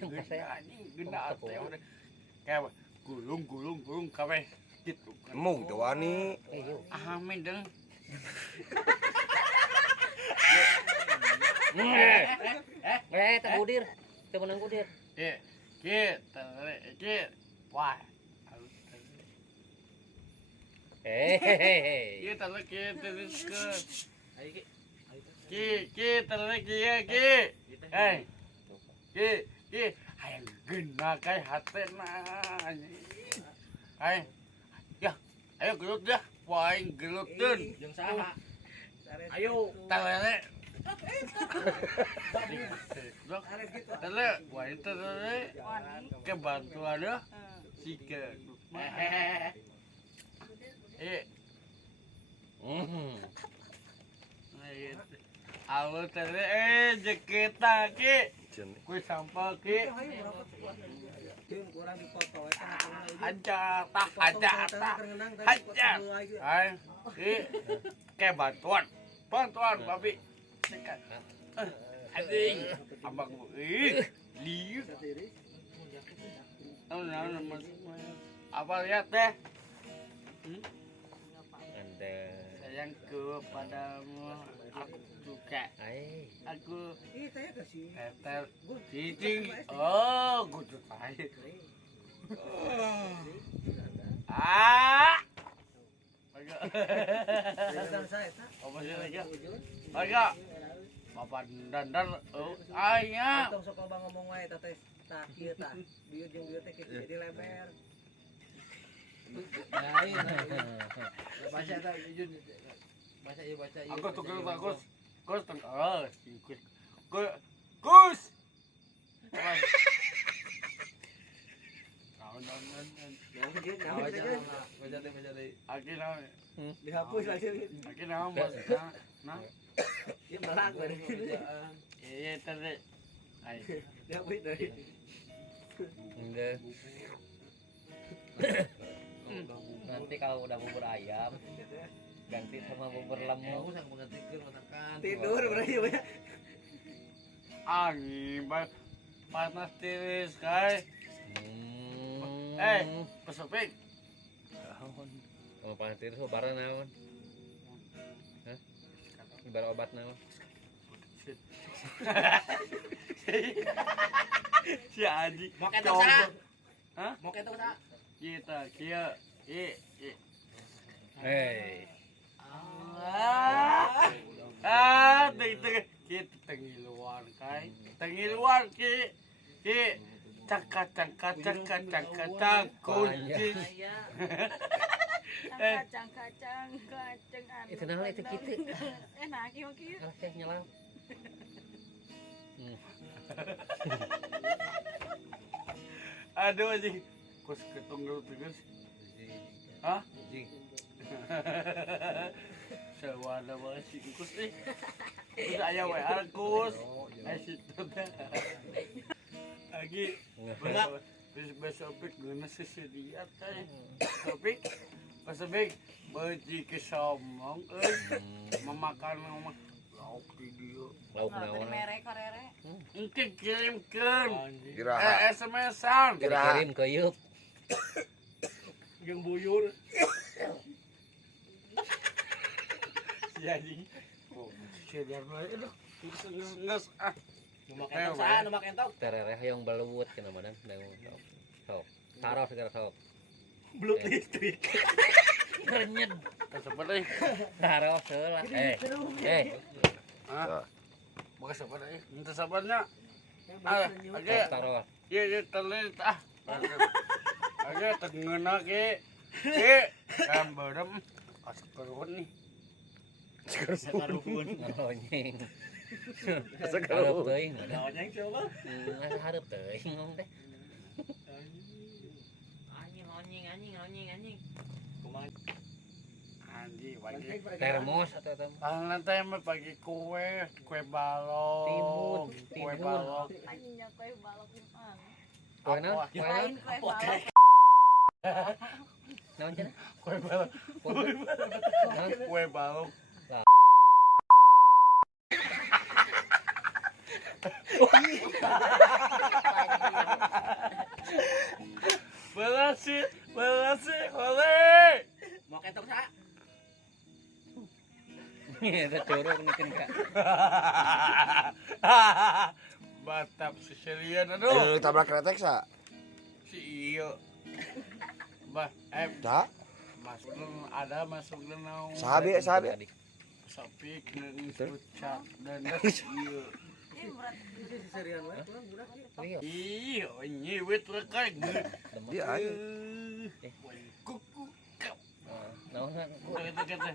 anjing genda teh udah kayak gulung kabeh gitu kan. Mung jawani. Amin deng. Tak budir. Teu menang budir. Ki wah. Hehehe. Ki terus teruskeun. Ki terus ki. Hei. Ki hayang geuna kae hatena anjing. Hai. Ya, ayo gelut dah. Waing gelutkeun. Jeung saha? Ayo. Talele. Tele, waing tele. Kebantuan ya. Sikeun. Awal tele jeketa ki. Kue sampah ki. Hajar. Hai, ki. Kayak bantuan babi. Dekat. Anjing, abang liuk. Apa lihat teh? Sayang kepadamu, aku suka. Aku tetel cicing. Oh, gue suka. Apa sih lagi? Agak. Bapak dandar, ayah. Tong sok loba ngomong wae teh tah kieu tah. Bieu jeung bieu teh kitu jadi leber. Baca tah jujur. Baca ieu. Aku tuh bagus. Kus tengah. Kus. Baca deh. Aki naon? Dihapus lagi. Aki naon bos? Nah. Ieu melak bari. Iya tadi. Ai. Dihapus dari. Enggak. Nanti kalau udah bubur ayam ganti sama bubur lembu. Usah mengantikeun masakan. Tidur berarti ya. Angin panas tiris kai. Pesepik. Kalau panas tiris obaran naon? Hah? Ibarat obat naon? Si Aji. Mau ketok sa? Hah? Mau ketok sa? Kita kieu. Hei. Kita tengiluan kai. Tengiluan ki. Cangkat kunci. Cangkat Itu naon itu kitu? Enak kieu. Alah teh nyelam. Aduh anjing. Kus ketunggal tegas. Hah? Anjing. Sewada bae si kus nih. Kus aya we arkus. Situ teh. Lagi besok geuna sesedia teh. Besok beuti ke somong memakan lauk di dieu. Lauk naon? Merek karere. Mungkin kirimkeun. Kiraha. SMS-an. Kirim ke Yup. Jeung buyur. Si anjing. Oh, sedar bae aduh. Geus Nu make entok sa, nu make entok. Terereh yang beluwut cenah meunan. Sok. Taruh segala sok. Belut listrik. Renyet. Kasepet euy. Taruh seula. Hah? Boga sabar euy. Minta sabarnya. Oke. Taruh. Ieu telit ah. Oke, tengeuna ki. Kan beurem. Asup keruhun nih. Karuhun. Anjing. Hareup teuing. Naonnya coba? Hareup teuing ngomong teh. Anjing. Kumaha? Anjing, pagi. Termos atau tem? Nanti mah pagi kue balok. Kue balok. Anjing kue balok pisan. Kue naon? Lain kue balok. Naon cenah? Kue balok. Kue balok. Makasih, Kole. Mau ketok sa? Itu curug mungkin kak. Batap seserian aduh. Tabrak kretek sa. Si iyo. Da? Masuk naon. Sabi. Sapi kena ucap dan iyo. Ih, berat. Ini si serian wae pulang budak. Iya. Iyo, nyewet lekay. Dia aja. Kuku kap. Naon kan? Kata.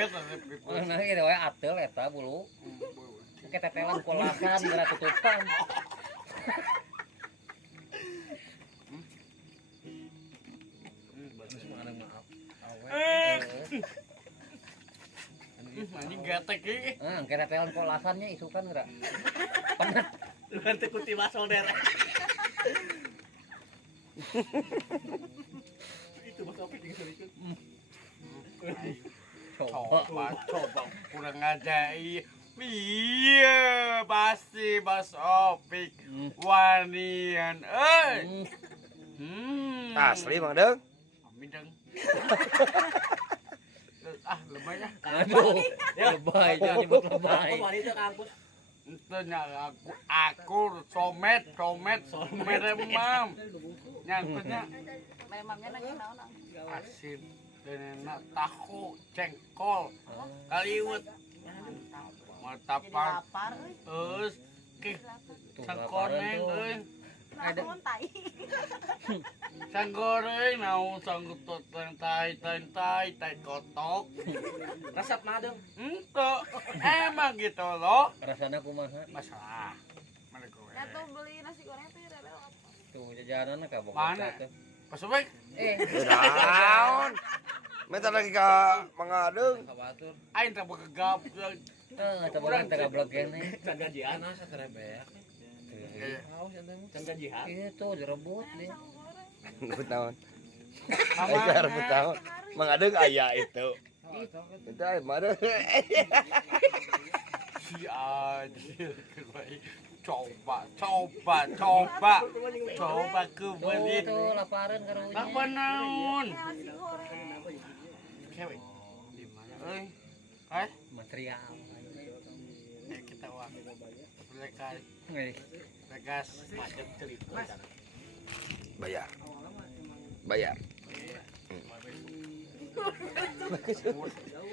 Tapi Oh, nah kita wae atel eta bulu. Ketetelan kolasan geura tutupan. Anjing gatek ieu. Ketetelan kolasannya isukan geura. Luan teh kuti solder. Itu Mas Opik jeung sarikeun. Coba kurang aja iya pasti Mas Opik wanian Asli Mang Deng. Mindeng lebay ya Aduh, lebay jangan nyebut lebay. Aku wanita kampus. entenya aku somet meremam nyangkutnya Memangnya lagi naon? asin dan tahu cengkol kaliwet matapan Lapar euy. terus ke sangkoneng euy Ada tai. sanggoreng naon sanggut tai kotok Resep madeng. ento emang gitu loh Rasana kumaha? masalah mana gue Ya tuh beli nasi goreng tuh rere apa? Tuh jajanan ka bokot Mana? teh. Pas Opik Daun. Meta lagi ka Mang Adeng. Kabatur. aing tak begegap Coba teh gablek kene. Can gajian asa terebek. Can gajian. Itu direbut dia. Rebut naon? sama Ayo rebut naon? Mang Adeng aya itu. Itu aya Mang Adeng. si anjir coba ke beli Tuh laparan karunya. apa naon Nasi goreng. cewek di mana Material. kita wah lekas Wih. lekas Macet cerita. Bayar. Bayar.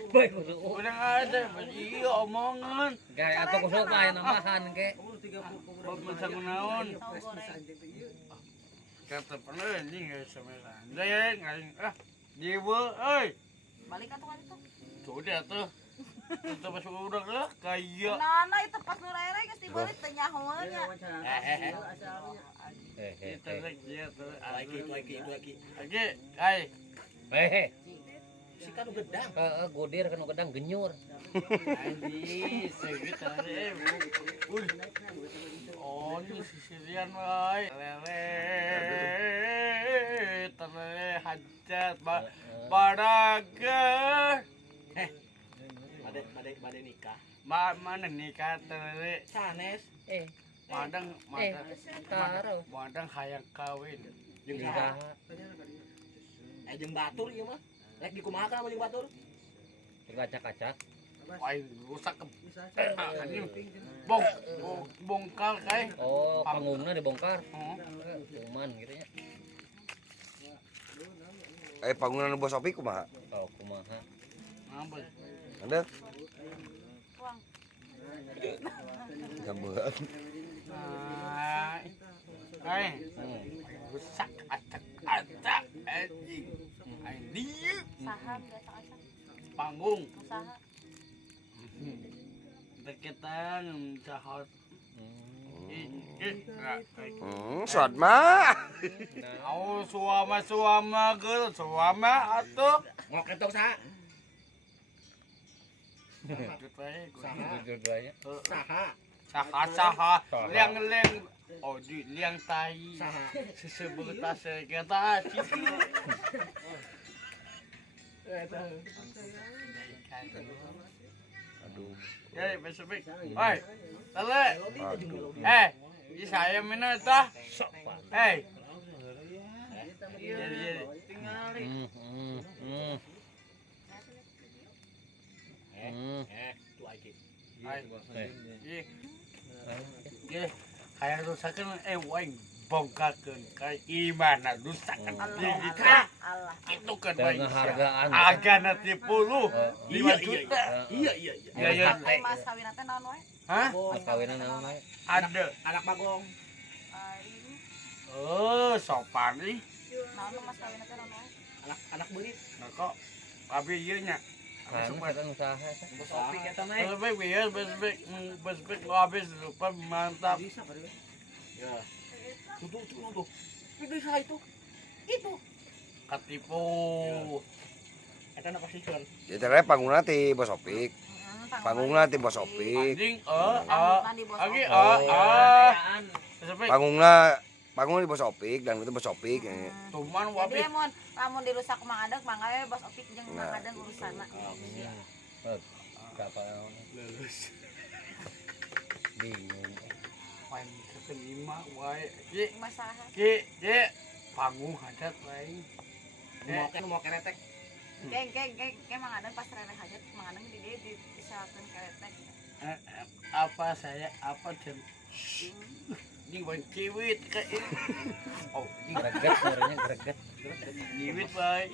Baik kusuk. udah ada iya omongan Gaya atau kusuk lain namahan ke. mensang naon kata pernah anjing ya sama anjing jiwa Balik atuh kan itu. sudah tuh kita masuk udah lah kayak Nana itu pas nu rere geus dibalik teh nyahoeun nya. kita lagi ya tuh Lagi. lagi ay Hehe. Si kan gedang. Godir kan gedang genyur. anjing segitu oh ini sisirian wae lele hajat badaga Bade nikah. mana nikah lele Sanes. madang Taruh. madang hayang kawin Jeung Nikah. jeung batur ieu mah. Rek dikumaha jeung batur. Kacak-kacak. wah rusak Anjing. bongkar kayak Oh, panggungna dibongkar. oh Cuman gitu ya. Panggungan Bos Opik kumaha? Oh, kumaha. ngambek Anda? Tuang. Gambeun. kayak rusak acak anjing anjing Saham biasa acan. panggung Usaha. deketan cahot Suat mah. au suama geus suama atuh Ngok ketok saha? Jujur ya. saha liang oh di liang tai Saha? sesebut tas kita cici Aduh. Ya, besok. Oi. Tale. Di saya mina tah. Hei. Kayak rusakan waing bongkarkeun ka iman rusakan diri tah. Allah. Itu kan Dengan waing. hargaan. Agana 30. 5 juta. Iya. Ya ya. Ai mas kawin teh naon wae? Hah? Mas kawinan naon wae? Ada. Anak bagong. Ini Oh, sopan nih. naon mas kawin teh naon wae? Anak berit. Nah, kok abi ieu nya. Kan kita usaha teh. Bos opik eta mah. Besbek biar besbek habis lupa mantap. Bisa baru. Ya. Tuh. Bisa itu. Itu. Katipu. Eta na pasikeun. Ya ternyata panggungna ti Bos Opik. Panggungna ti Bos Opik. Anjing lagi besbek Panggung di Bos Opik dan itu Bos Opik. tuman Jadi wapi. lamun dirusak Mang Adeng, mangga Bos Opik jeung Mang Adeng urusana. Kapal Lulus. bingung. Pain keterima wae. Ki Masalah. ki panggung hadat wae. Mau keretek. Keng Mang Adeng pas rere hajat Mang Adeng di dieu disewakeun keretek. Apa saya apa jen di wan kiwit ka. Oh, Greget sebenarnya greget. kiwit wae.